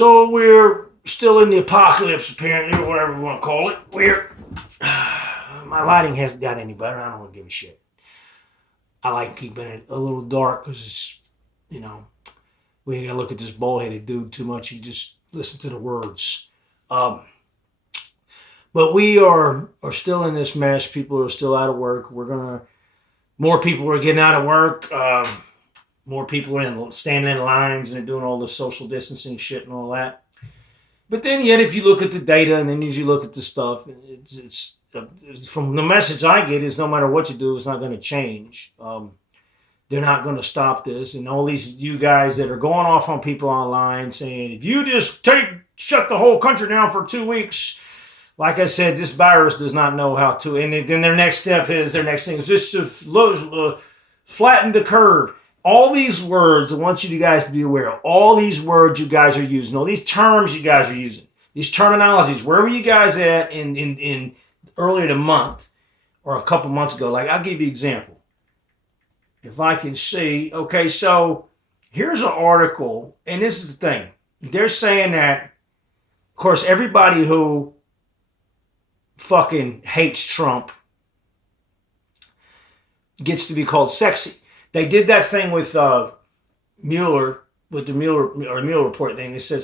So we're still in the apocalypse, apparently, or whatever we want to call it. My lighting hasn't got any better. I don't want to give a shit. I like keeping it a little dark because it's, we ain't got to look at this bald-headed dude too much. You just listen to the words. But we are still in this mess. People are still out of work. More people are getting out of work. More people are standing in lines and they're doing all the social distancing shit and all that. But then yet, if you look at the data and then as you look at the stuff, it's from the message I get is no matter what you do, it's not going to change. They're not going to stop this. And all these you guys that are going off on people online saying, if you just shut the whole country down for 2 weeks, like I said, this virus does not know how to. And then their next thing is just to flatten the curve. All these words, I want you guys to be aware of, all these words you guys are using, all these terms you guys are using, these terminologies, where were you guys at in earlier the month or a couple months ago? Like, I'll give you an example. If I can see, okay, so here's an article, and this is the thing. They're saying that, of course, everybody who fucking hates Trump gets to be called sexy. They did that thing with Mueller, with the Mueller report thing. They said,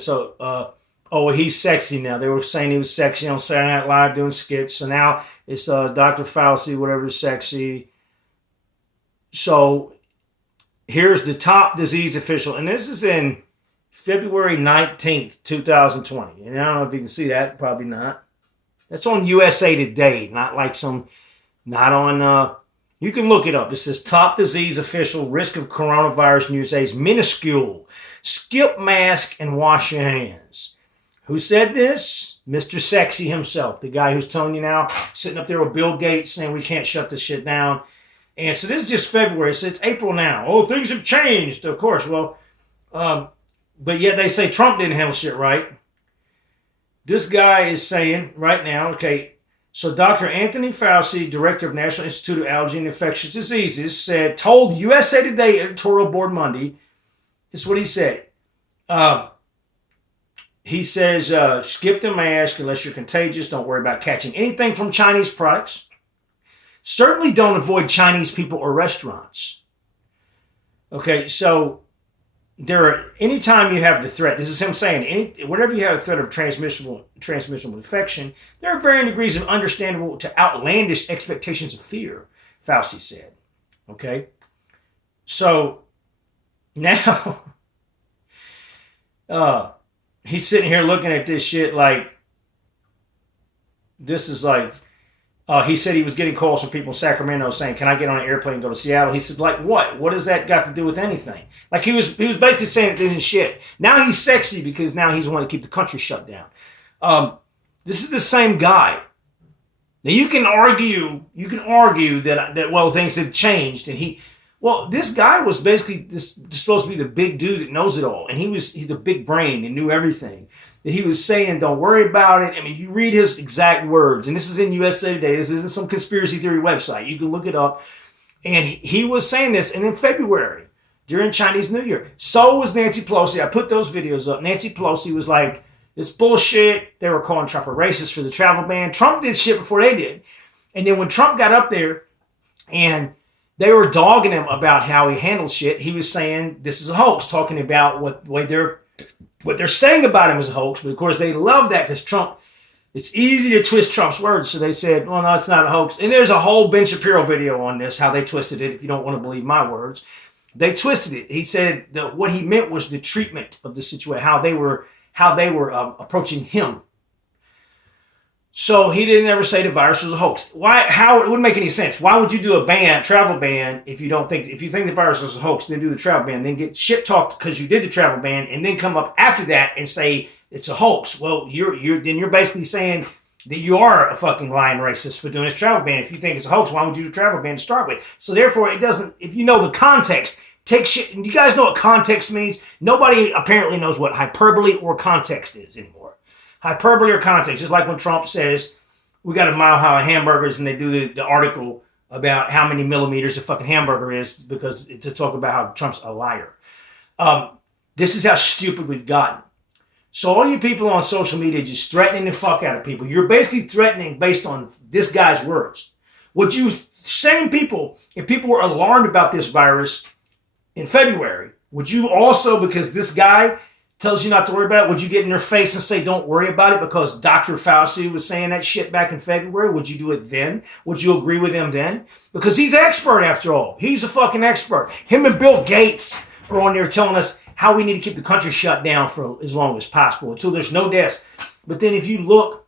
he's sexy now. They were saying he was sexy on Saturday Night Live doing skits. So now it's Dr. Fauci, whatever, sexy. So here's the top disease official. And this is in February 19th, 2020. And I don't know if you can see that. Probably not. That's on USA Today, not on... You can look it up. It says top disease official, risk of coronavirus in USA is minuscule. Skip mask and wash your hands. Who said this? Mr. Sexy himself, the guy who's telling you now, sitting up there with Bill Gates saying we can't shut this shit down. And so this is just February, so it's April now. Oh, things have changed, of course. Well, but yet they say Trump didn't handle shit right. This guy is saying right now, okay, so Dr. Anthony Fauci, director of National Institute of Allergy and Infectious Diseases, told USA Today editorial board Monday, this is what he said. He says, skip the mask unless you're contagious. Don't worry about catching anything from Chinese products. Certainly don't avoid Chinese people or restaurants. Okay, so anytime you have the threat, this is him saying, whenever you have a threat of transmissible infection, there are varying degrees of understandable to outlandish expectations of fear, Fauci said. Okay? So, now, he's sitting here looking at this shit like, this is like, he said he was getting calls from people in Sacramento saying, can I get on an airplane and go to Seattle? He said, like, what? What does that got to do with anything? Like, he was basically saying it isn't shit. Now he's sexy because now he's wanting to keep the country shut down. This is the same guy. Now, you can argue that well, things have changed. And this guy was basically supposed to be the big dude that knows it all. And he's the big brain and knew everything. That he was saying, don't worry about it. I mean, you read his exact words, and this is in USA Today. This isn't some conspiracy theory website. You can look it up. And he was saying this, and in February, during Chinese New Year, so was Nancy Pelosi. I put those videos up. Nancy Pelosi was like, it's bullshit. They were calling Trump a racist for the travel ban. Trump did shit before they did. And then when Trump got up there, and they were dogging him about how he handled shit, he was saying, this is a hoax, talking about what they're saying about him is a hoax. But of course, they love that because Trump, it's easy to twist Trump's words. So they said, well, no, it's not a hoax. And there's a whole Ben Shapiro video on this, how they twisted it, if you don't want to believe my words. They twisted it. He said that what he meant was the treatment of the situation, how they were approaching him. So he didn't ever say the virus was a hoax. Why? How? It wouldn't make any sense. Why would you do a travel ban, if you think the virus is a hoax, then do the travel ban, then get shit talked because you did the travel ban, and then come up after that and say it's a hoax? Well, you're basically saying that you are a fucking lying racist for doing this travel ban. If you think it's a hoax, why would you do a travel ban to start with? So therefore, it doesn't. If you know the context, take shit. You guys know what context means? Nobody apparently knows what hyperbole or context is anymore. Hyperbole or context, just like when Trump says, we got a mile high of hamburgers, and they do the article about how many millimeters a fucking hamburger is to talk about how Trump's a liar. This is how stupid we've gotten. So all you people on social media just threatening the fuck out of people. You're basically threatening based on this guy's words. Would you, same people, if people were alarmed about this virus in February, would you also, because this guy tells you not to worry about it, would you get in their face and say, don't worry about it because Dr. Fauci was saying that shit back in February? Would you do it then? Would you agree with him then? Because he's an expert after all. He's a fucking expert. Him and Bill Gates are on there telling us how we need to keep the country shut down for as long as possible until there's no deaths. But then if you look,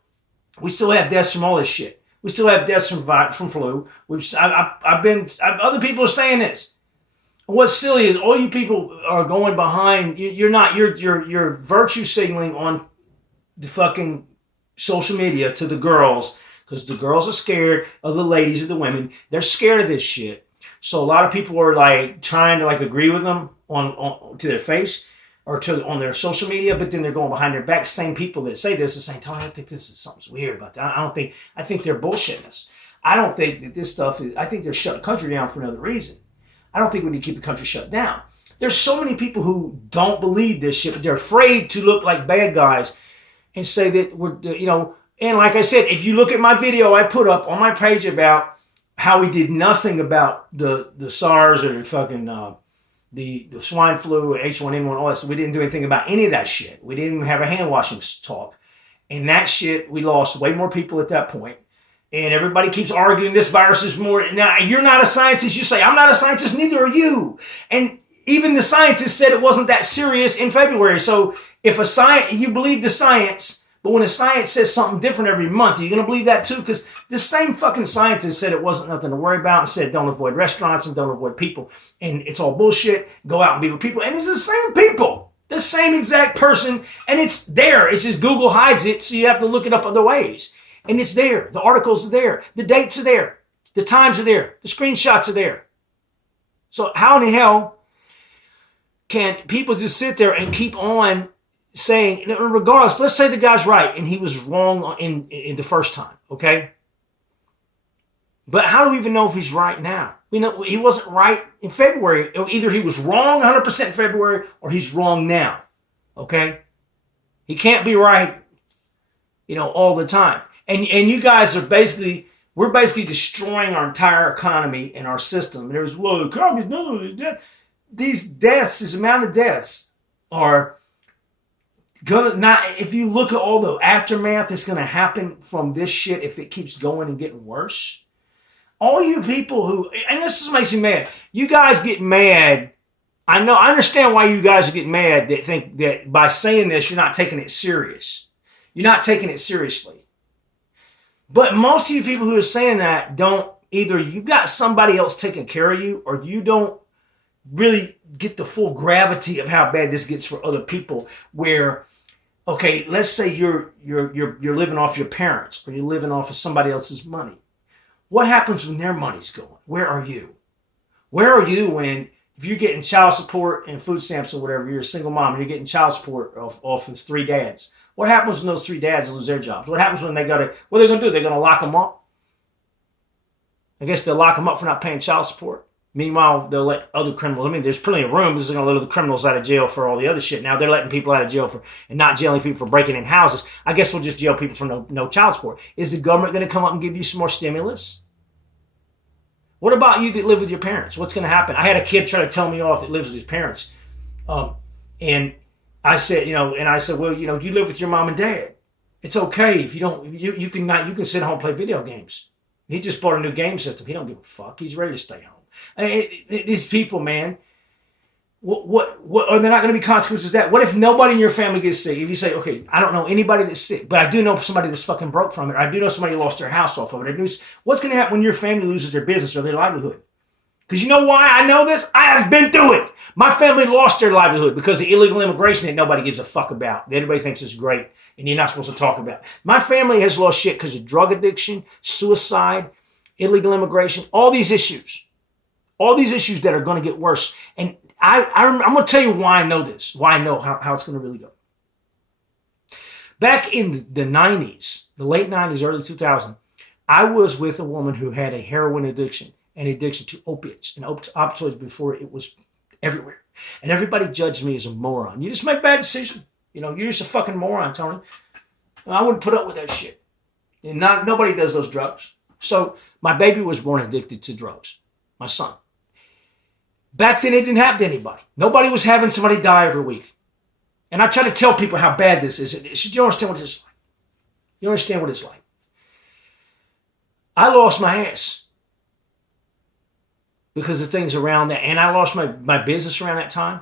we still have deaths from all this shit. We still have deaths from flu. Other people are saying this. What's silly is all you people are going behind. You're virtue signaling on the fucking social media to the girls because the girls are scared of the ladies or the women. They're scared of this shit. So a lot of people are like trying to like agree with them on to their face or on their social media, but then they're going behind their back. Same people that say this are saying, Tony, I think this is something's weird about that. I think they're bullshitting us. I don't think that this stuff is. I think they're shutting the country down for another reason. I don't think we need to keep the country shut down. There's so many people who don't believe this shit, but they're afraid to look like bad guys and say that we're, and like I said, if you look at my video I put up on my page about how we did nothing about the SARS or the fucking, the swine flu, H1N1, all that stuff. We didn't do anything about any of that shit. We didn't even have a hand washing talk. And that shit, we lost way more people at that point. And everybody keeps arguing this virus is more. Now, you're not a scientist. You say, I'm not a scientist, neither are you. And even the scientists said it wasn't that serious in February. So if you believe the science, but when a science says something different every month, are you going to believe that too? Because the same fucking scientist said it wasn't nothing to worry about and said don't avoid restaurants and don't avoid people. And it's all bullshit. Go out and be with people. And it's the same people. The same exact person. And it's there. It's just Google hides it, so you have to look it up other ways. And it's there. The articles are there. The dates are there. The times are there. The screenshots are there. So how in the hell can people just sit there and keep on saying, regardless, let's say the guy's right and he was wrong in the first time, okay? But how do we even know if he's right now? We know he wasn't right in February. Either he was wrong 100% in February or he's wrong now, okay? He can't be right, all the time. And you guys are we're basically destroying our entire economy and our system. And there's, the economy's these deaths, this amount of deaths are gonna not, if you look at all the aftermath that's gonna happen from this shit if it keeps going and getting worse. All you people who, and this just makes me mad, you guys get mad. I understand why you guys get mad that think that by saying this, you're not taking it serious. You're not taking it seriously. But most of you people who are saying that don't, either you've got somebody else taking care of you or you don't really get the full gravity of how bad this gets for other people where, okay, let's say you're living off your parents or you're living off of somebody else's money. What happens when their money's going? Where are you? Where are you when, if you're getting child support and food stamps or whatever, you're a single mom and you're getting child support off of 3 dads? What happens when those 3 dads lose their jobs? What happens when what are they going to do? They're going to lock them up? I guess they'll lock them up for not paying child support. Meanwhile, they'll let other criminals, there's plenty of room. They're going to let the criminals out of jail for all the other shit. Now they're letting people out of jail and not jailing people for breaking in houses. I guess we'll just jail people for no child support. Is the government going to come up and give you some more stimulus? What about you that live with your parents? What's going to happen? I had a kid try to tell me off that lives with his parents. And I said, well, you live with your mom and dad. It's okay if you don't. You can sit home and play video games. He just bought a new game system. He don't give a fuck. He's ready to stay home. These people, man. What are there not going to be consequences of that? What if nobody in your family gets sick? If you say, okay, I don't know anybody that's sick, but I do know somebody that's fucking broke from it. Or I do know somebody who lost their house off of it. What's going to happen when your family loses their business or their livelihood? Because you know why I know this? I have been through it. My family lost their livelihood because of illegal immigration that nobody gives a fuck about. That everybody thinks is great and you're not supposed to talk about. My family has lost shit because of drug addiction, suicide, illegal immigration, all these issues. All these issues that are going to get worse. And I'm going to tell you why I know this, why I know how it's going to really go. Back in the 90s, the late 90s, early 2000s, I was with a woman who had a heroin addiction and addiction to opiates and opioids before it was everywhere. And everybody judged me as a moron. You just make bad decisions. You're just a fucking moron, Tony. And I wouldn't put up with that shit. And nobody does those drugs. So my baby was born addicted to drugs. My son. Back then, it didn't happen to anybody. Nobody was having somebody die every week. And I try to tell people how bad this is. You understand what it's like? You understand what it's like? I lost my ass because of things around that. And I lost my business around that time.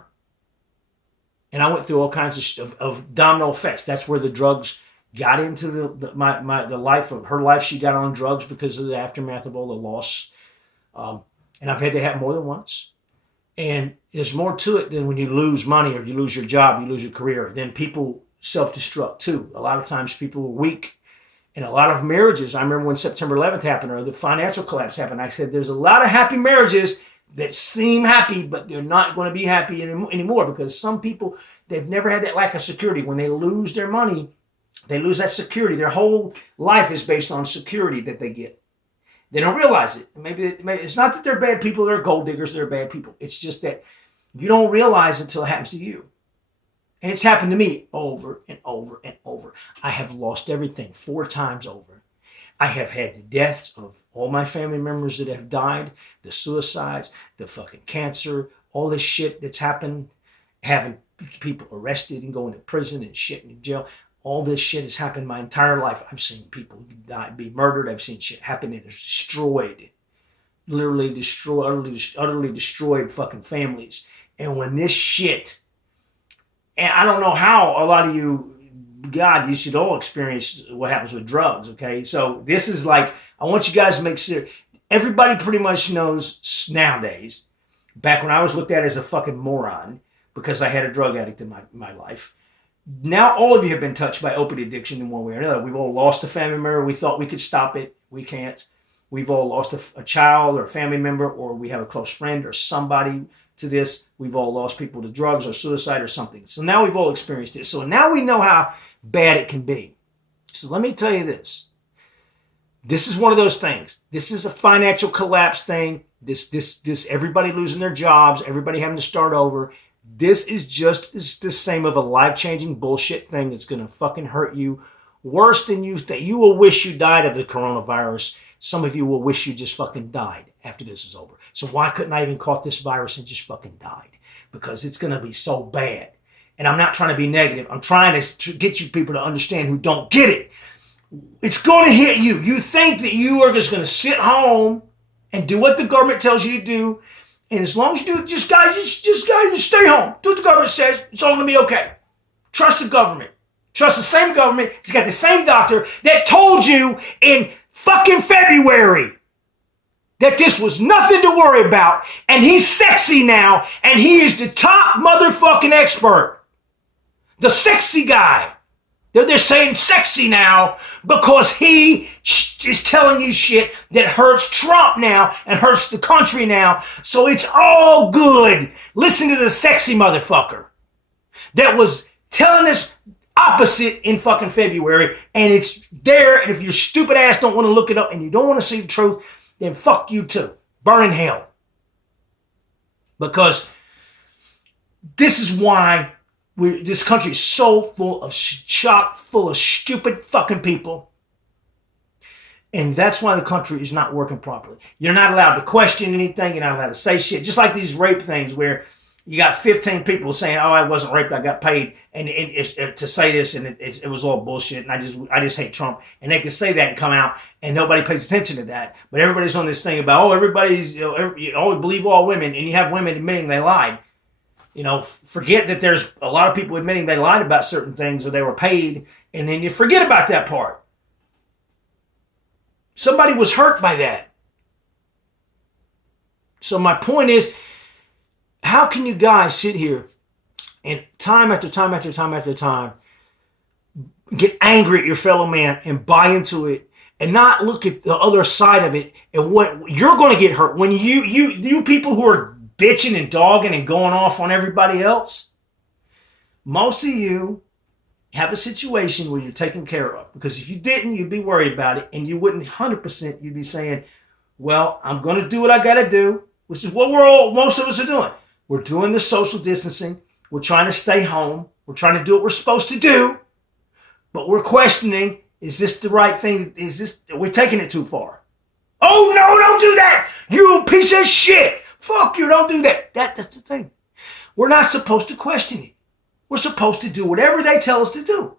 And I went through all kinds of domino effects. That's where the drugs got into the life of her life. She got on drugs because of the aftermath of all the loss. And I've had that happen more than once. And there's more to it than when you lose money or you lose your job, you lose your career. Then people self-destruct too. A lot of times people are weak. And a lot of marriages, I remember when September 11th happened or the financial collapse happened, I said there's a lot of happy marriages that seem happy, but they're not going to be happy anymore because some people, they've never had that lack of security. When they lose their money, they lose that security. Their whole life is based on security that they get. They don't realize it. Maybe it's not that they're bad people, they're gold diggers, they're bad people. It's just that you don't realize it until it happens to you. And it's happened to me over and over and over. I have lost everything 4 times over. I have had the deaths of all my family members that have died, the suicides, the fucking cancer, all this shit that's happened, having people arrested and going to prison and shit in jail. All this shit has happened my entire life. I've seen people die, be murdered. I've seen shit happen and it's destroyed. Literally destroyed, utterly destroyed fucking families. And when this shit, and I don't know how a lot of you, God, you should all experience what happens with drugs, okay? So this is like, I want you guys to make sure, everybody pretty much knows nowadays, back when I was looked at as a fucking moron because I had a drug addict in my life, now all of you have been touched by opiate addiction in one way or another. We've all lost a family member. We thought we could stop it. We can't. We've all lost a child or a family member, or we have a close friend or somebody to this. We've all lost people to drugs or suicide or something. So now we've all experienced it. So now we know how bad it can be. So let me tell you this. This is one of those things. This is a financial collapse thing. This everybody losing their jobs, everybody having to start over. This is just the same of a life-changing bullshit thing that's going to fucking hurt you worse than you think. You will wish you died of the coronavirus. Some of you will wish you just fucking died after this is over. So why couldn't I even caught this virus and just fucking died? Because it's going to be so bad. And I'm not trying to be negative. I'm trying to get you people to understand who don't get it. It's going to hit you. You think that you are just going to sit home and do what the government tells you to do. And as long as you do, just stay home. Do what the government says. It's all going to be okay. Trust the government. Trust the same government. It's got the same doctor that told you in fucking February that this was nothing to worry about. And he's sexy now. And he is the top motherfucking expert. The sexy guy. They're saying sexy now because he is telling you shit that hurts Trump now and hurts the country now. So it's all good. Listen to the sexy motherfucker that was telling us opposite in fucking February, and it's there. And if your stupid ass don't want to look it up and you don't want to see the truth, then fuck you too. Burn in hell. Because this is why this country is so full of chock full of stupid fucking people. And that's why the country is not working properly. You're not allowed to question anything. You're not allowed to say shit. Just like these rape things where you got 15 people saying, oh, I wasn't raped, I got paid and it's, to say this, and it was all bullshit, and I just hate Trump. And they can say that and come out, and nobody pays attention to that. But everybody's on this thing about, everybody's, you always believe all women, and you have women admitting they lied. Forget that there's a lot of people admitting they lied about certain things or they were paid, and then you forget about that part. Somebody was hurt by that. So my point is, how can you guys sit here and time after time after time after time get angry at your fellow man and buy into it and not look at the other side of it and what you're going to get hurt when you people who are bitching and dogging and going off on everybody else? Most of you have a situation where you're taken care of, because if you didn't, you'd be worried about it, and you wouldn't 100%. You'd be saying, well, I'm going to do what I got to do, which is what most of us are doing. We're doing the social distancing. We're trying to stay home. We're trying to do what we're supposed to do, but we're questioning, is this the right thing? We're taking it too far. Oh, no, don't do that. You piece of shit. Fuck you, don't do that. That's the thing. We're not supposed to question it. We're supposed to do whatever they tell us to do.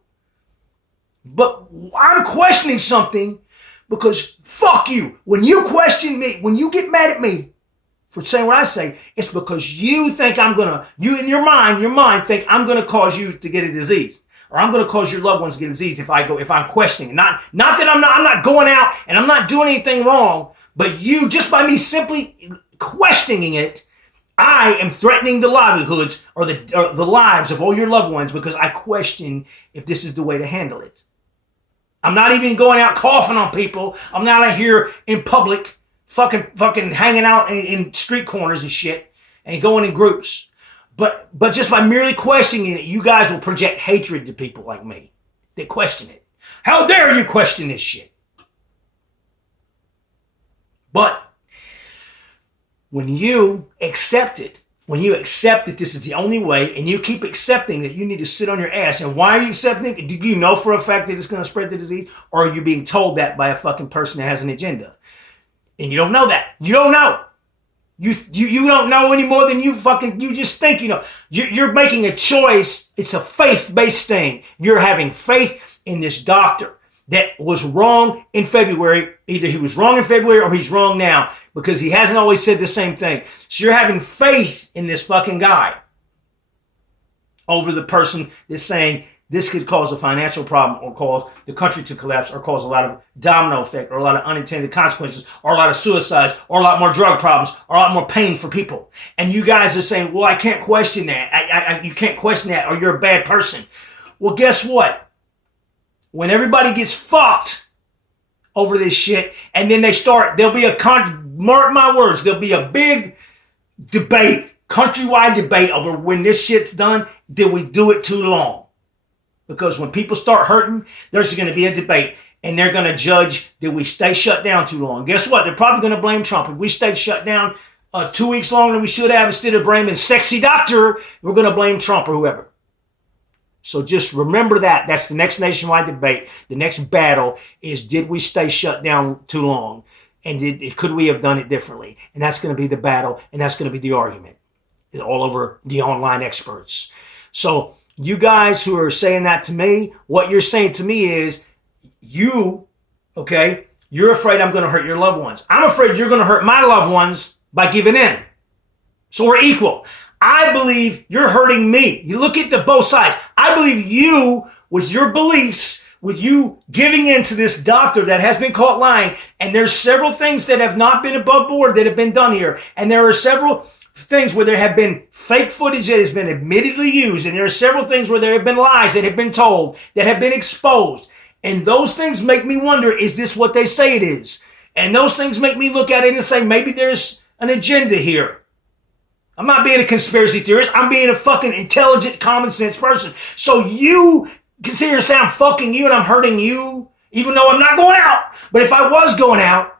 But I'm questioning something because fuck you. When you question me, when you get mad at me for saying what I say, it's because you think you in your mind think I'm gonna cause you to get a disease. Or I'm gonna cause your loved ones to get a disease if I'm questioning. Not that I'm not going out and I'm not doing anything wrong, but you, just by me simply questioning it, I am threatening the livelihoods or the lives of all your loved ones because I question if this is the way to handle it. I'm not even going out coughing on people. I'm not out here in public fucking hanging out in street corners and shit and going in groups. But just by merely questioning it, you guys will project hatred to people like me that question it. How dare you question this shit? But when you accept it, when you accept that this is the only way and you keep accepting that you need to sit on your ass, and why are you accepting it? Do you know for a fact that it's going to spread the disease? Or are you being told that by a fucking person that has an agenda? And you don't know that. You don't know. You don't know any more than you just think you know. You're making a choice. It's a faith-based thing. You're having faith in this doctor that was wrong in February. Either he was wrong in February or he's wrong now because he hasn't always said the same thing. So you're having faith in this fucking guy over the person that's saying this could cause a financial problem or cause the country to collapse or cause a lot of domino effect or a lot of unintended consequences or a lot of suicides or a lot more drug problems or a lot more pain for people. And you guys are saying, well, I can't question that. You can't question that or you're a bad person. Well, guess what? When everybody gets fucked over this shit and then there'll be mark my words, there'll be a big debate, countrywide debate over when this shit's done, did we do it too long? Because when people start hurting, there's going to be a debate and they're going to judge, did we stay shut down too long? Guess what? They're probably going to blame Trump. If we stayed shut down 2 weeks longer than we should have, instead of blaming sexy doctor, we're going to blame Trump or whoever. So just remember that. That's the next nationwide debate. The next battle is, did we stay shut down too long? And could we have done it differently? And that's going to be the battle, and that's going to be the argument all over the online experts. So you guys who are saying that to me, what you're saying to me is, you're afraid I'm going to hurt your loved ones. I'm afraid you're going to hurt my loved ones by giving in. So we're equal. I believe you're hurting me. You look at both sides. I believe you, with your beliefs, with you giving in to this doctor that has been caught lying, and there's several things that have not been above board that have been done here, and there are several things where there have been fake footage that has been admittedly used, and there are several things where there have been lies that have been told, that have been exposed, and those things make me wonder, is this what they say it is? And those things make me look at it and say, maybe there's an agenda here. I'm not being a conspiracy theorist. I'm being a fucking intelligent, common sense person. So you consider and say I'm fucking you and I'm hurting you, even though I'm not going out. But if I was going out,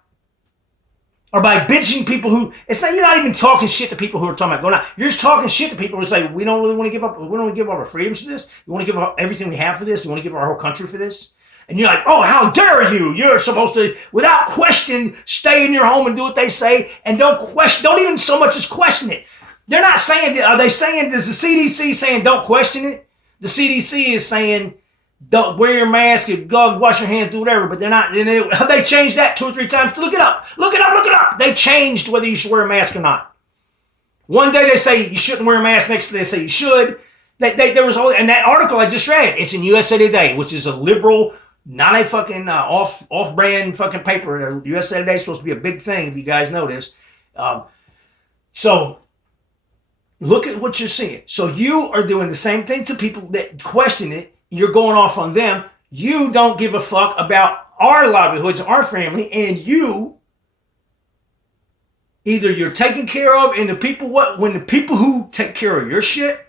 or by bitching people who, you're not even talking shit to people who are talking about going out. You're just talking shit to people who say, we don't really want to give up, we don't want to give up our freedoms for this. We want to give up everything we have for this. We want to give up our whole country for this. And you're like, oh, how dare you? You're supposed to, without question, stay in your home and do what they say. And don't even so much as question it. They're not saying, are they saying, does the CDC saying don't question it? The CDC is saying don't wear your mask, go wash your hands, do whatever, but they're not, they changed that 2 or 3 times. Look it up. They changed whether you should wear a mask or not. One day they say you shouldn't wear a mask, next day they say you should. There was all, and that article I just read, it's in USA Today, which is a liberal, not a fucking off-brand fucking paper. USA Today is supposed to be a big thing, if you guys know this. So look at what you're seeing. So you are doing the same thing to people that question it. You're going off on them. You don't give a fuck about our livelihoods, our family, and you either you're taken care of, and when the people who take care of your shit,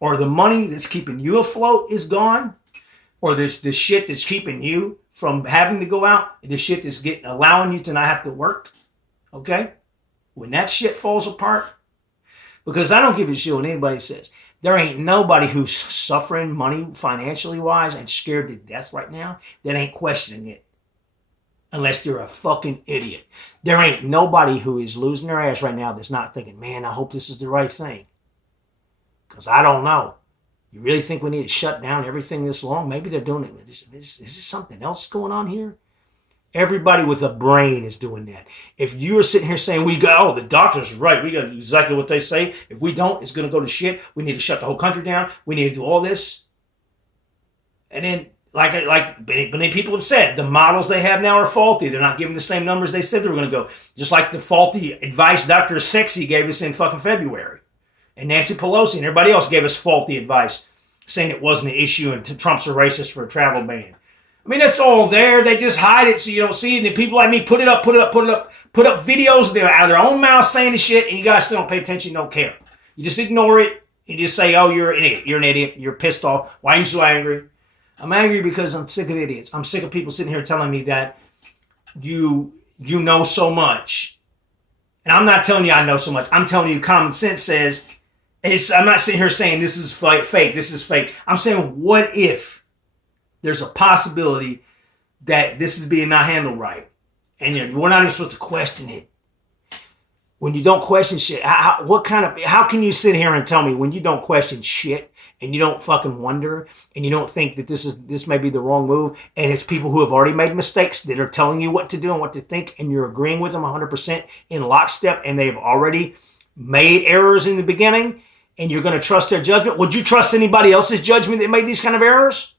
or the money that's keeping you afloat is gone, or the shit that's keeping you from having to go out, the shit that's allowing you to not have to work, okay? When that shit falls apart, because I don't give a shit what anybody says. There ain't nobody who's suffering money financially wise and scared to death right now that ain't questioning it. Unless they're a fucking idiot. There ain't nobody who is losing their ass right now that's not thinking, man, I hope this is the right thing. Because I don't know. You really think we need to shut down everything this long? Maybe they're doing it. Is this something else going on here? Everybody with a brain is doing that. If you are sitting here saying, the doctor's right, we got to do exactly what they say. If we don't, it's going to go to shit. We need to shut the whole country down. We need to do all this. And then, like many people have said, the models they have now are faulty. They're not giving the same numbers they said they were going to go. Just like the faulty advice Dr. Sexy gave us in fucking February. And Nancy Pelosi and everybody else gave us faulty advice, saying it wasn't an issue and Trump's a racist for a travel ban. I mean, it's all there. They just hide it so you don't see it. And people like me put up videos out of their own mouth saying the shit, and you guys still don't pay attention, don't care. You just ignore it. You just say, oh, you're an idiot. You're an idiot. You're pissed off. Why are you so angry? I'm angry because I'm sick of idiots. I'm sick of people sitting here telling me that you know so much. And I'm not telling you I know so much. I'm telling you common sense says, I'm not sitting here saying this is fake, this is fake. I'm saying, what if there's a possibility that this is being not handled right? And we're not even supposed to question it. When you don't question shit, how can you sit here and tell me when you don't question shit and you don't fucking wonder and you don't think that this may be the wrong move, and it's people who have already made mistakes that are telling you what to do and what to think, and you're agreeing with them 100% in lockstep, and they've already made errors in the beginning, and you're going to trust their judgment? Would you trust anybody else's judgment that made these kind of errors?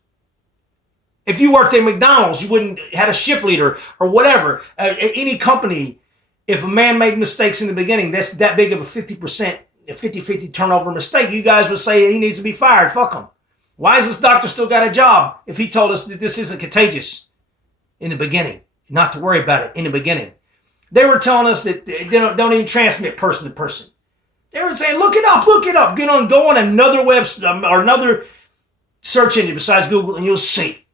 If you worked at McDonald's, you wouldn't had a shift leader or whatever. Any company, if a man made mistakes in the beginning, that's that big of a 50-50 turnover mistake, you guys would say he needs to be fired. Fuck him. Why has this doctor still got a job if he told us that this isn't contagious in the beginning? Not to worry about it in the beginning. They were telling us that they don't even transmit person to person. They were saying, look it up. Go on another website or another search engine besides Google, and you'll see.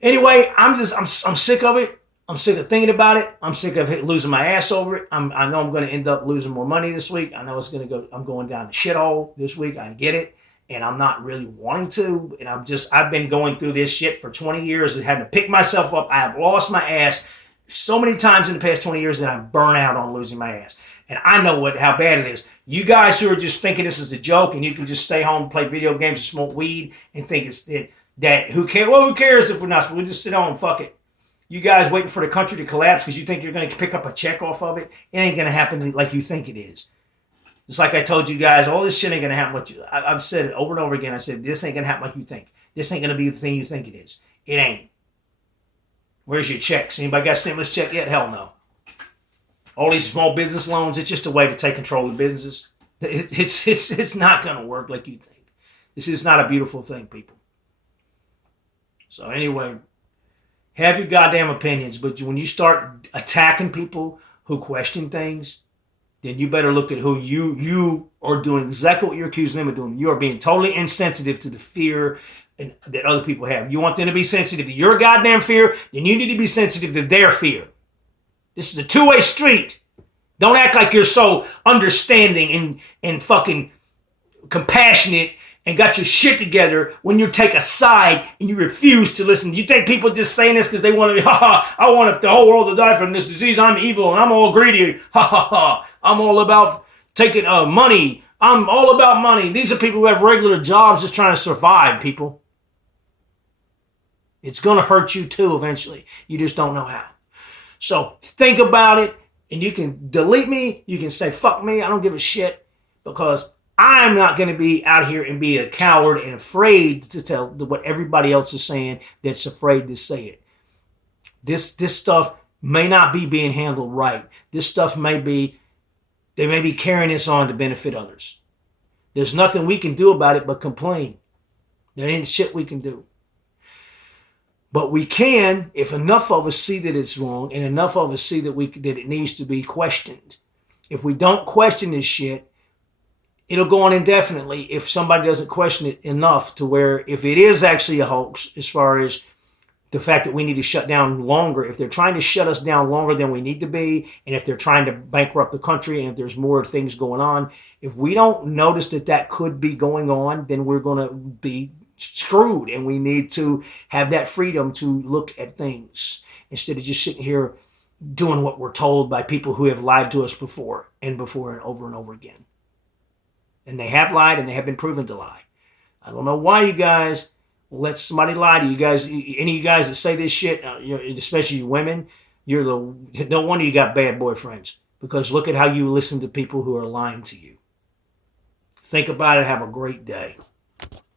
Anyway, I'm sick of it. I'm sick of thinking about it. I'm sick of losing my ass over it. I know I'm going to end up losing more money this week. I know I'm going down the shithole this week. I get it. And I'm not really wanting to. And I've been going through this shit for 20 years and having to pick myself up. I have lost my ass so many times in the past 20 years that I'm burnt out on losing my ass. And I know how bad it is. You guys who are just thinking this is a joke and you can just stay home and play video games and smoke weed and think it's that who cares? Well, who cares if we're not? We'll just sit home and fuck it. You guys waiting for the country to collapse because you think you're going to pick up a check off of it? It ain't going to happen like you think it is. Just like I told you guys, all this shit ain't going to happen. I've said it over and over again. I said, this ain't going to happen like you think. This ain't going to be the thing you think it is. It ain't. Where's your checks? Anybody got a stimulus check yet? Hell no. All these small business loans, it's just a way to take control of businesses. It's not going to work like you think. This is not a beautiful thing, people. So anyway, have your goddamn opinions, but when you start attacking people who question things, then you better look at who you are doing exactly what you're accusing them of doing. You are being totally insensitive to the fear that other people have. You want them to be sensitive to your goddamn fear, then you need to be sensitive to their fear. This is a two-way street. Don't act like you're so understanding and fucking compassionate and got your shit together when you take a side and you refuse to listen. Do you think people just saying this because they want to be, I want the whole world to die from this disease. I'm evil and I'm all greedy. I'm all about taking money. I'm all about money. These are people who have regular jobs just trying to survive, people. It's going to hurt you too eventually. You just don't know how. So think about it, and you can delete me. You can say, fuck me. I don't give a shit, because I'm not going to be out here and be a coward and afraid to tell what everybody else is saying that's afraid to say it. This stuff may not be being handled right. This stuff they may be carrying this on to benefit others. There's nothing we can do about it but complain. There ain't shit we can do. But we can, if enough of us see that it's wrong and enough of us see that it needs to be questioned. If we don't question this shit, it'll go on indefinitely if somebody doesn't question it enough to where if it is actually a hoax, as far as the fact that we need to shut down longer, if they're trying to shut us down longer than we need to be, and if they're trying to bankrupt the country, and if there's more things going on, if we don't notice that that could be going on, then we're going to be screwed. And we need to have that freedom to look at things instead of just sitting here doing what we're told by people who have lied to us before and over again. And they have lied, and they have been proven to lie. I don't know why you guys let somebody lie to you guys. Any of you guys that say this shit, especially you women, no wonder you got bad boyfriends, because look at how you listen to people who are lying to you. Think about it. Have a great day.